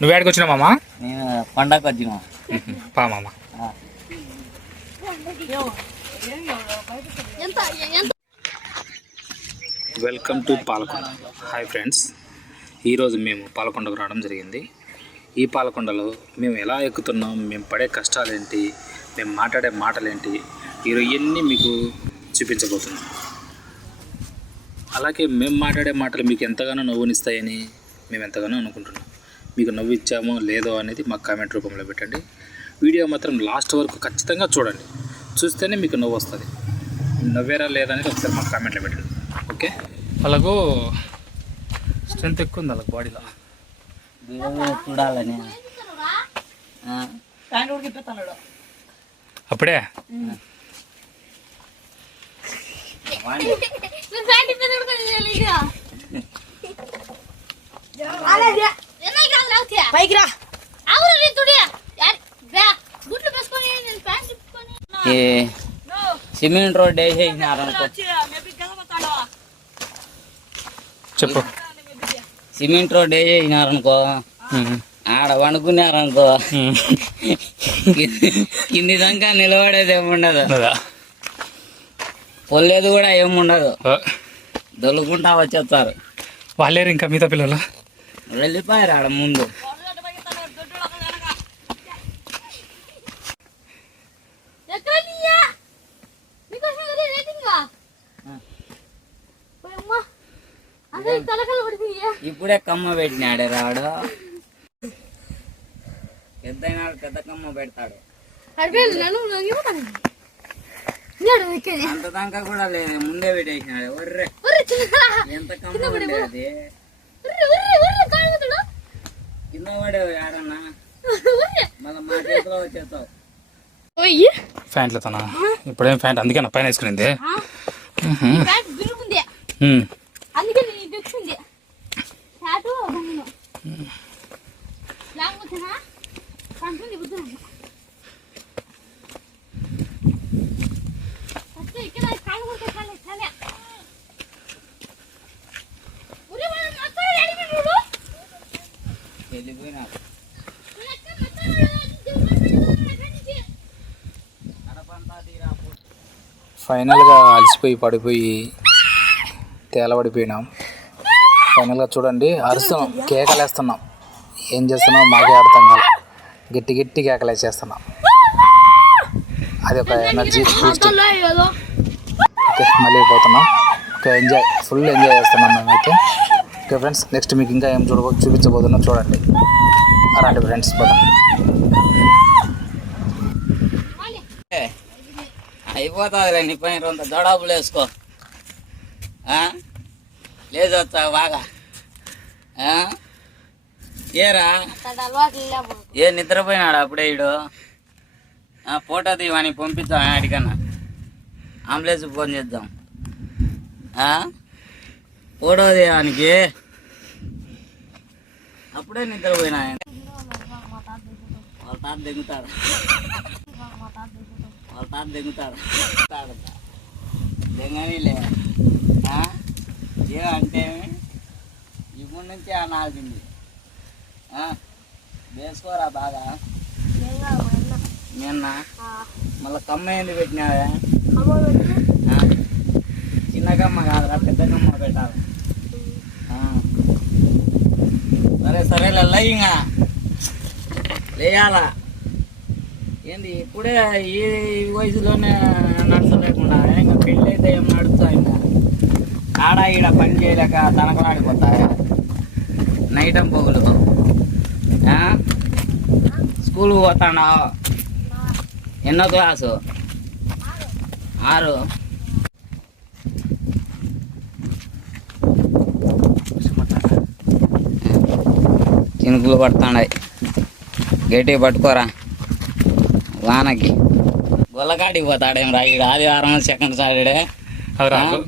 నువ్వు ఏడికి వచ్చినావు మామ? నేను పండగ వచ్చినా పా మామ. Welcome to Palakonda. Hi friends, ఈరోజు మేము పాలకొండకు రావడం జరిగింది. ఈ పాలకొండలో మేము ఎలా ఎక్కుతున్నాం, మేము పడే కష్టాలేంటి, మేము మాట్లాడే మాటలేంటి, ఇవన్నీ మీకు చూపించబోతున్నాం. అలాగే మేము మాట్లాడే మాటలు మీకు ఎంతగానో నవ్వునిస్తాయని మేము ఎంతగానో అనుకుంటున్నాం. మీకు నవ్వు ఇచ్చామో లేదో అనేది మాకు కామెంట్ రూపంలో పెట్టండి. వీడియో మాత్రం లాస్ట్ వరకు ఖచ్చితంగా చూడండి. చూస్తేనే మీకు నవ్వు వస్తుంది. నవ్వేరా లేదా అనేది ఒకసారి మాకు కామెంట్లో పెట్టండి. ఓకే, వాళ్ళకు స్ట్రెంత్ ఎక్కువ ఉంది వాళ్ళకి బాడీలో. చూడాలని అప్పుడే సిమెంట్ రోడ్ వేసేసినారనుకో. చెప్పు. సిమెంట్ రోడ్ వేసేసినారనుకో, ఆడ వండుకున్నారనుకో, కింది దాకా నిలబడేది ఏముండదు, పొల్లేదు కూడా ఏముండదు, దొల్లుకుంటా వచ్చేస్తారు. వాళ్ళేరు ఇంకా మిగతా పిల్లలు వెళ్ళిపోయారు ఆడ ముందు. ఇప్పుడే కమ్మ పెట్టినాడే రాడు, పెద్దనాడు పెద్ద కమ్మ పెడతాడు. అంత దాకా కూడా లేదు, ముందే పెట్టేసినాడు. ఒర్రే ఎంత కమ్మ ఉండేది, కింద పడేవి ఆడన్నా, మళ్ళీ మా చేతిలో వచ్చేస్తావు. ప్యాంట్లతోనా? ఇప్పుడేం ప్యాంట్ అందుకే నా పైన వేసుకునింది. ఫైనల్గా అలసిపోయి పడిపోయి తేలబడిపోయినాం. ఫైనల్గా చూడండి, అరుస్తున్నాం, కేకలేస్తున్నాం. ఏం చేస్తున్నాం మాకే అర్థం కాదు. గట్టి గట్టి కేకలేసేస్తున్నాం. అది ఒక ఎనర్జీ బూస్ట్. ఓకే, మళ్ళీ పోతున్నాం. ఓకే, ఫుల్ ఎంజాయ్ చేస్తున్నాం మేమైతే. ఓకే ఫ్రెండ్స్, నెక్స్ట్ మీకు ఇంకా ఏం చూపించబోతున్నాం చూడండి. అలాంటి ఫ్రెండ్స్ పోతాం. అయిపోతుంది నీ పైన రొంత దొడాపులు వేసుకో. లేదు వస్తా బాగా. ఏరా ఏ నిద్రపోయినాడు అప్పుడే ఇడు. ఫోటో తీవని పంపిద్దాం, ఆడికన్నా అంబులెన్స్ ఫోన్ చేద్దాం. ఫోటో తీయడానికి అప్పుడే నిద్రపోయినా. వాళ్ళ తాత దిగుతాడు, వాళ్ళ తాత దిగుతాడు. దిగనిలే ఏమంటే ఇప్పుడు నుంచి అనాల్సింది. వేసుకోరా బాగా. నిన్న మళ్ళీ కమ్మ ఎందుకు పెట్టినావే? చిన్న కమ్మ కాదురా, పెద్ద కమ్మ పెట్టాలి. సరే సరేలే, ఇంకా లేయాలా ఏంది ఇప్పుడే ఈ వయసులోనే నడచలేకుండా ఇంకా పెళ్ళి అయితే ఏం నడుస్తా. ఇంకా ఆడ ఈడ పని చేయలేక తనకలాడిపోతాయా నైటం పొగులు. స్కూల్కి పోతాడావు? ఎన్నో క్లాసు? 6. చినుకులు పడుతున్నాయి, గట్టిగా పట్టుకోరా. వానకి గొల్లకాడికి పోతాడేం రా ఈడు. ఆదివారం సెకండ్ సాటర్డే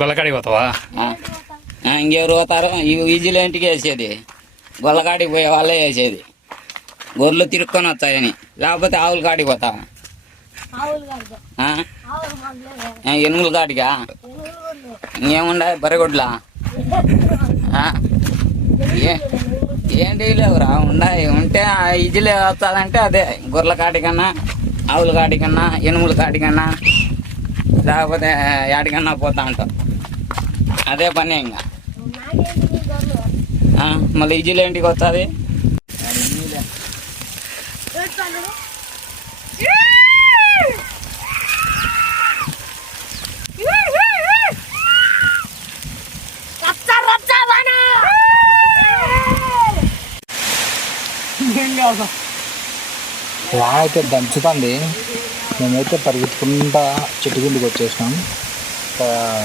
గొల్లకాడికి పోతావా? ఇంకెవరు పోతారు? విజిలెంట్కి వేసేది, గొల్లకాడికి పోయే వాళ్ళే వేసేది. గొర్రెలు తిరుక్కొని వస్తాయని, లేకపోతే ఆవుల కాడికి పోతావా? ఎనుముల కాడికా? ఇంకేముండదు బరిగొడ్లా ఏంటి లేవురా ఉండాయి ఉంటే ఇజిలే వస్తుందంటే అదే గొర్రెల కాటికన్నా ఆవుల కాటికన్నా ఎనుముల కాటికన్నా లేకపోతే యాటికన్నా పోతా ఉంటాం అదే పని ఇంకా మళ్ళీ ఇజిల్ ఏంటికి వస్తుంది వాన అయితే దంచుతుంది. మేమైతే పరిగెత్తుకుంటా చెట్టు కిందకి వచ్చేసినాం.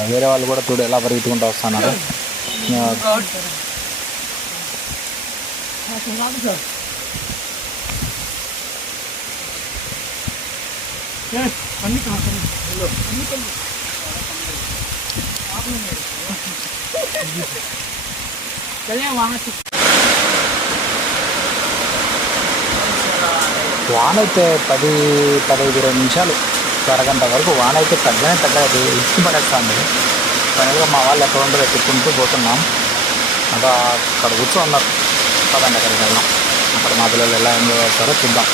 వేరే వాళ్ళు కూడా చూడు ఎలా పరిగెత్తుకుంటూ వస్తున్నారు. వాన అయితే 10-15 నిమిషాలు అరగంట వరకు వాన అయితే తగ్గదు ఇచ్చి పడేస్తుంది. ఫైనల్గా మా వాళ్ళు ఎక్కడ ఉండదో ఎత్తుకుంటూ పోతున్నాం. అక్కడ కూర్చోన్నారు. పదండి అక్కడికి వెళ్దాం. అక్కడ మా పిల్లలు ఎలా ఎంజాయ్ చేస్తారో చూద్దాం.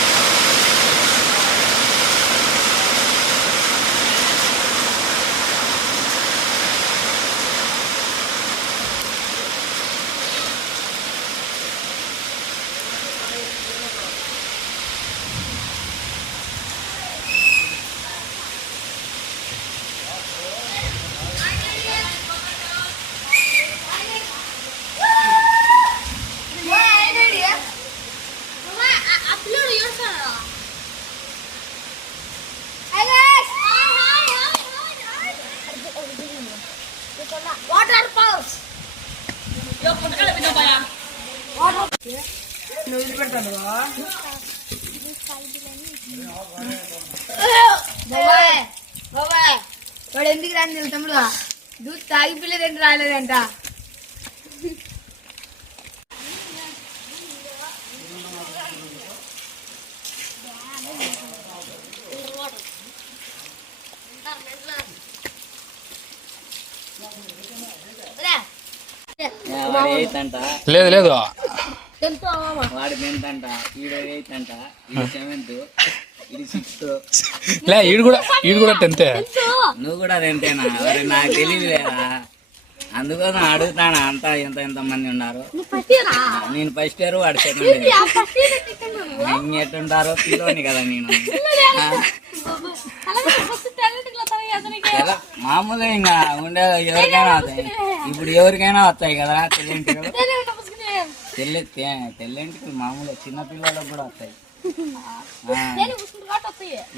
వాడు ఎందుకు రాని తమ్ముడు దూసి తాగి పిల్లలు రాలేదంట. లేదు వాడి మెంతంట ఈడ 8 అంట ఇది 7th ఇది 6th లే ఈడు కూడా 10th. నువ్వు కూడా 10th మరి నాకు తెలియదులేరా. అందుకోసం అడుగుతాను అంతా ఎంత మంది ఉన్నారు. నేను ఫస్ట్ ఇయర్ వాడు సెకండ్ ఇయర్ ఎట్టుంటారో పిల్లోని కదా నేను. మామూలుగా ఇంకా ఉండే ఎవరికైనా వస్తాయి. ఇప్పుడు ఎవరికైనా వస్తాయి కదా తెల్లెంటికి మామూలుగా చిన్నపిల్లలకు కూడా వస్తాయి.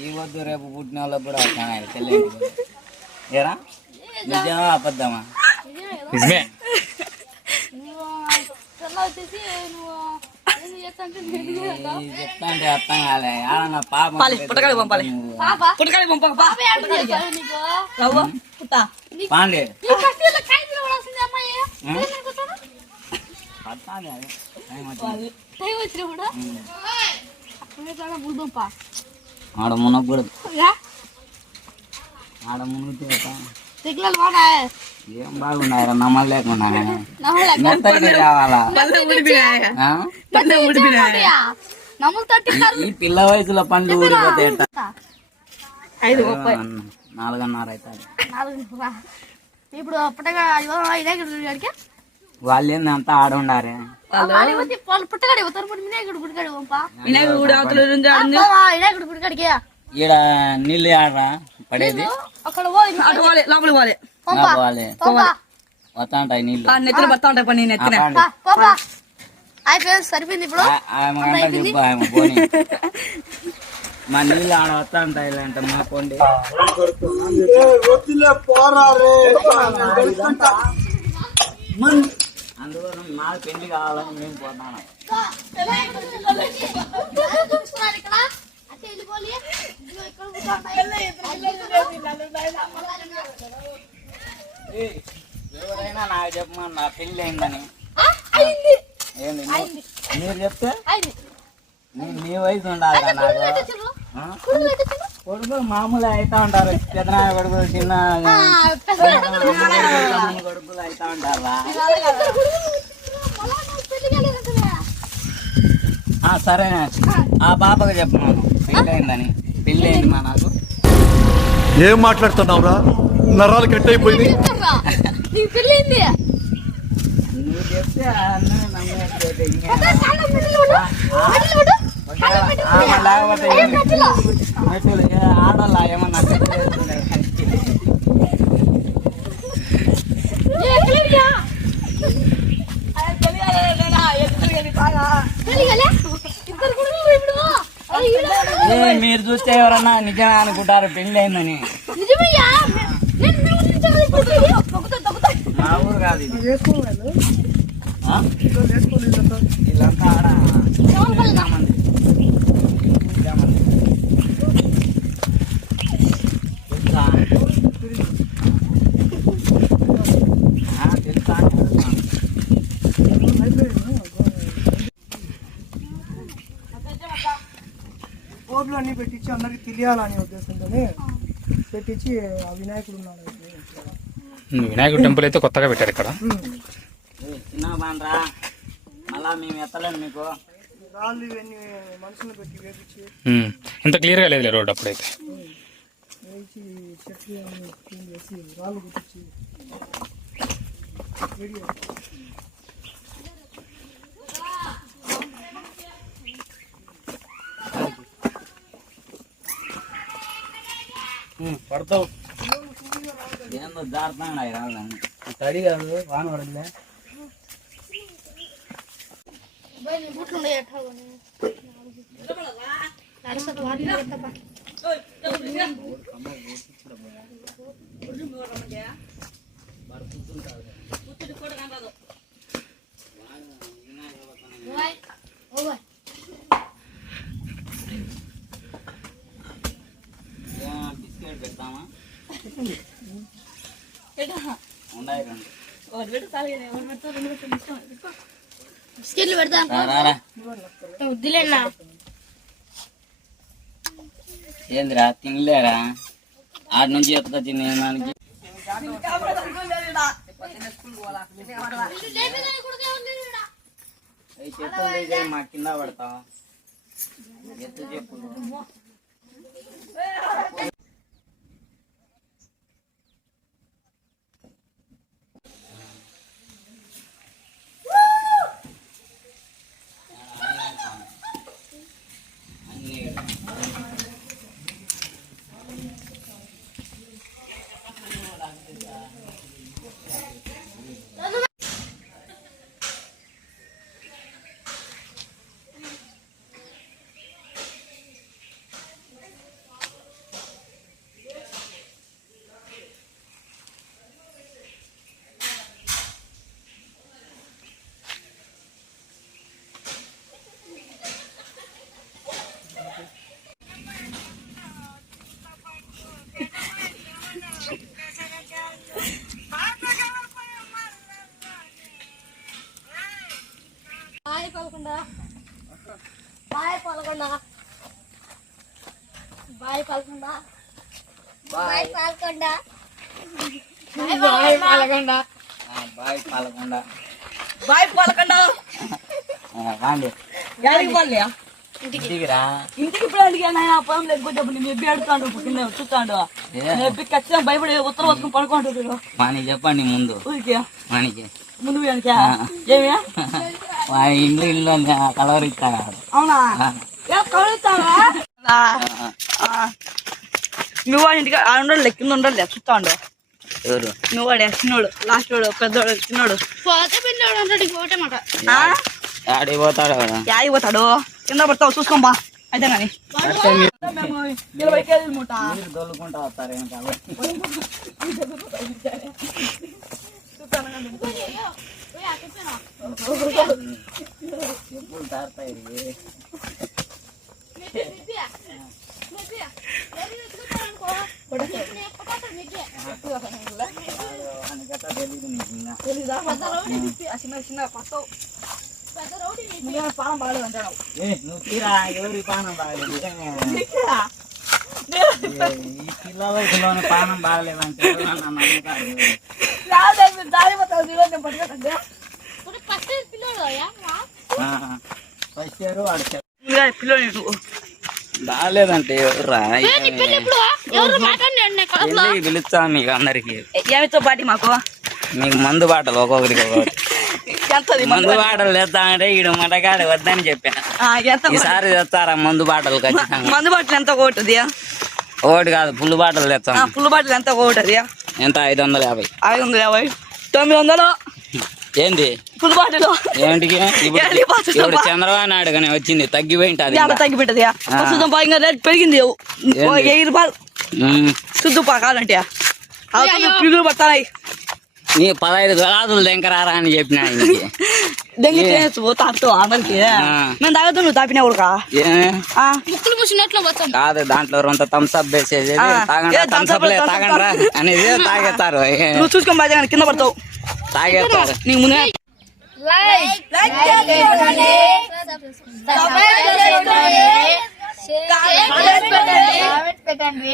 ఈ వద్దు రేపు పుట్టిన వాళ్ళకి కూడా వస్తాయి తెల్లెంటికి. ఏరా నిజమా అబద్ధమా? నిజమే. చెప్తా అంటే అర్థం కాలే. పాప పాండే ఆడ మునగకూడదు. ఆడ మునుగుతే ఏం బాగున్నాయరా నమ్మలు లేకుండా కావాలా? ఈ పిల్ల వయసులో పండ్లు ఊడిపోతే 4:30 అవుతుంది. ఇప్పుడు వాళ్ళు ఏంది అంతా ఆడుండారే. ఈడ నీళ్ళు ఆడరా పడేది వస్తా ఉంటాయి నీళ్ళు సరిపోయింది. ఇప్పుడు చెప్పు ఆయన పోనీ మా నీళ్ళు ఆడ వస్తా ఉంటాయి ఇలాంటి మా పోండి. అందుకోసం మాకు పెళ్లి కావాలని మేము పోతాను. ఎవరైనా నాకు చెప్పమని నా పెళ్లి అయిందని. ఏంది మీరు చెప్తే నీ వయసు ఉండాలి నాకు. కొడుకులు మామూలు అవుతా ఉంటారు. పెద్దనాయ కొడుకులు చిన్న కొడుకులు అవుతా ఉంటారా? సరే ఆ పాపకి చెప్పమాను పెళ్ళి అయిందని. పెళ్ళి అయింది మా నాకు. ఏం మాట్లాడుతున్నావురా? నరాలు కట్ అయిపోయింది. నువ్వు చెప్తే నమ్మేది ఆడోళ్ళ ఏమన్నా మీరు చూస్తే ఎవరన్నా నిజమే అనుకుంటారు పెళ్ళి అయిందని. మా ఊరు కాదు ఇది. వీళ్ళంతా ఆడ తెలుసా? బోర్డులు అన్ని పెట్టించి అందరికి తెలియాలనే ఉద్దేశంతోనే పెట్టించి ఆ వినాయకుడు ఉన్నాడు. వినాయకుడు టెంపుల్ అయితే కొత్తగా పెట్టారు ఇక్కడ. చిన్న బాండ్రా మళ్ళా మేము ఎత్తలేను మీకు. రాళ్ళు ఇవన్నీ మనుషులు పెట్టి వేపించి ఇంత క్లియర్గా లేదు రోడ్ అప్పుడైతే. వేయించి చెట్లు అన్ని క్లీన్ చేసి రాళ్ళు పెట్టించి రెడీ పడతావు. ఏందో జారుతాడు అవి రాళ్ళని. తడి కాదు వాన పడలే. బిస్కెట్ పెడతామా? ఉన్నాయి రెండు. బిస్కెట్లు పెడతా రారా. వద్దులేనా ఏందిరా తినలేరా? ఆడ నుంచి ఎత్తుక తినేదానికి చెప్పులు మా కింద పడతావా? ఎత్తు చెప్పులు. Bye Palakonda bye Palakonda bye Palakonda bye Palakonda bye Palakonda. Bye Palakonda రాండి యాడికి పోలే ఇంటికి రా. ఇంటికి ఇప్పుడు అడిగాను పొలం లేకపోతే నీ ఎబ్బి ఆడుతాడు కింద చూస్తాడు ఎబ్బి ఖచ్చితంగా భయపడి ఉత్తరం వస్తుకుని పడుకుంటాడు. వాణి చెప్పండి ముందు. ఊరికే వానికి ముందు వెనక ఏమి వాడి ఇల్లు కలవరిస్తాడు. అవునా కలుగుతావా నువ్వు వాడి ఇంటికి ఆడ కింద ఉండాలి చూస్తా ఉండు. ఎవరు? నువ్వు వాడే చిన్నోడు లాస్ట్ వాడు పెద్దోడు చిన్నోడు పోతే పిల్లడు అంటాడు పోతే మాట ఆడికి పోతాడు. యాడికి పోతాడు కింద పడతావు చూసుకోంబా అయితే కానీ మేము 20 కేజీలు మూట మీరు దొల్లుకుంటా వస్తారు ఏం కాబట్టి చెప్పులు తారుతాయి. తెలీదు నీకు. చిన్న చిన్న పడతావు పానం బాగాలేదు అంటాడు. నువ్వు తీరా ఎవరి పానం బాగలేదు నిజంగా. ఈ పిల్ల వయసులోనే పానం బాగలేదంటే నమ్ముతారు. జారిపోతావు చూడండి, నేను పట్టుకోకండి. ఫస్ట్ ఇయర్ వాడు ముందుగా పిల్లోడు నువ్వు. బాగాలేదంటే ఎవర్రా పిలుస్తా మీకు అందరికి ఏమితో పాటి మాకు మీకు మందు బాటలు ఒక్కొక్కరికి ఒక్కొక్కటి ఎంతది మందు బాటలు తెస్తామంటే ఈడు మటగాడు వద్దని చెప్పాను. ఎంత ఈసారి తెస్తారా మందు బాటలు ఖచ్చితంగా. మందు బాటిల్ ఎంత ఒకటి ఒకటి కాదు ఫుల్ బాటలు తెస్తాం. ఫుల్ బాటిల్ ఎంత ఒకటి ఎంత 550. 550 900 ఏంది ఫుల్ బాటిల్ ఏంటికి ఇప్పుడు చంద్రబాబు నాయుడు కానీ వచ్చింది తగ్గిపోయింటది తగ్గిపెట్టది ప్రస్తుతం ఇంకా రేట్ పెరిగింది 1000 రూపాయలు శుద్ధపా కావాలంటే పిల్లలు పడతాయి. నీ 15 గ్లాసులు దెంకరారా అని చెప్పిన దెంగి తాపుతావు అందరికి మేము తాగుతూ నువ్వు తాపినా కూడా ముక్కులు ముసినట్లు మొత్తం కాదు దాంట్లో రొంత థమ్స్అప్ వేసేది తాగండి తాగండ్రా అనేది తాగేస్తారు. నువ్వు చూసుకొని బాగా కానీ కింద పడతావు తాగేస్తారు. నీకు ముందే పెట్టండి